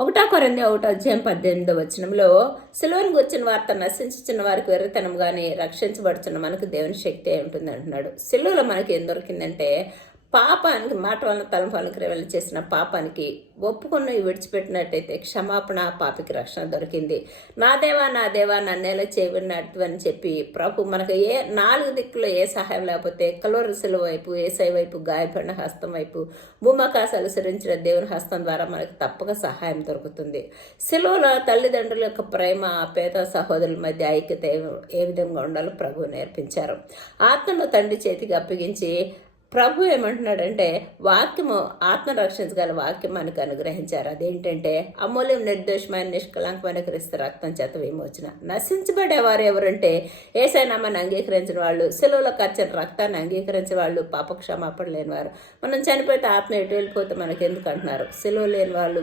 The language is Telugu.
ఒకటో కొరంది ఒకటో అధ్యాయం పద్దెనిమిదో వచనంలో సిలువను గుర్చిన వార్త నశించుచున్న వారికి వెర్రతనం కానీ రక్షించబడుచున్న మనకు దేవుని శక్తి ఉంటుంది అంటున్నాడు సిలువలో మనకి ఏం దొరికిందంటే పాపానికి మాట వలన తలంపాలను క్రియలు చేసిన పాపానికి ఒప్పుకున్న విడిచిపెట్టినట్టయితే క్షమాపణ పాపికి రక్షణ దొరికింది. నా దేవా నా దేవా నన్నేలా చేయబడినట్టు అని చెప్పి ప్రభు మనకు ఏ నాలుగు దిక్కులో ఏ సహాయం లేకపోతే కలోరసుల వైపు ఏసై వైపు గాయపడిన హస్తం వైపు భూమకాశాలు సరించిన దేవుని హస్తం ద్వారా మనకు తప్పక సహాయం దొరుకుతుంది. సెలవులో తల్లిదండ్రుల యొక్క ప్రేమ పేద సహోదరుల మధ్య ఐక్యత ఏ- ఏ విధంగా ఉండాలో ప్రభు నేర్పించారు. ఆత్మను తండ్రి చేతికి అప్పగించి ప్రభు ఏమంటున్నాడంటే వాక్యము ఆత్మ రక్షించగల వాక్యం మనకు అనుగ్రహించారు. అదేంటంటే అమూల్యం నిర్దోషమైన నిష్కలంకమైన క్రీస్తు రక్తం చేత విమోచన. నశించబడేవారు ఎవరంటే ఏసైనామాన్ని అంగీకరించిన వాళ్ళు సెలవులో ఖర్చిన రక్తాన్ని అంగీకరించిన వాళ్ళు పాప క్షమాపణ లేని వారు మనం చనిపోతే ఆత్మ ఎటు వెళ్ళిపోతే మనకెందుకు అంటున్నారు? సెలవు లేని వాళ్ళు